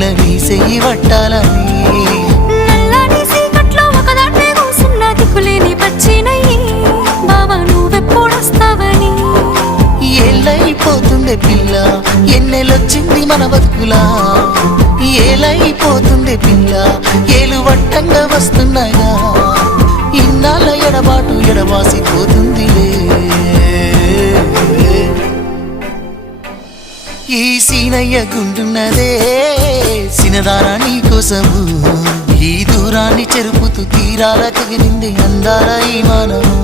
పిల్ల నీ చెయ్యి పట్టాలని నల్లని సీకట్లో ఒకదాన్నే కూసున్న దిక్కులేని పచ్చినయ్యి బావా నువ్వెప్పుడొస్తావని ఏళ్ళైపోతుండే పిల్ల ఎన్నెలొచ్చింది మన బతుకులా ఏలైపోతుండే పిల్ల ఏలు వట్టంగా వస్తున్నాయా ఇన్నాళ్ళ ఎడబాటు ఎడవాసిపోతుందిలే ఈ సీనయ్య గుండున్నదే సినదారా నీ కోసము ఈ దూరాన్ని చెరుపుతూ తీరాల కగిలింది అందాల ఈ మానము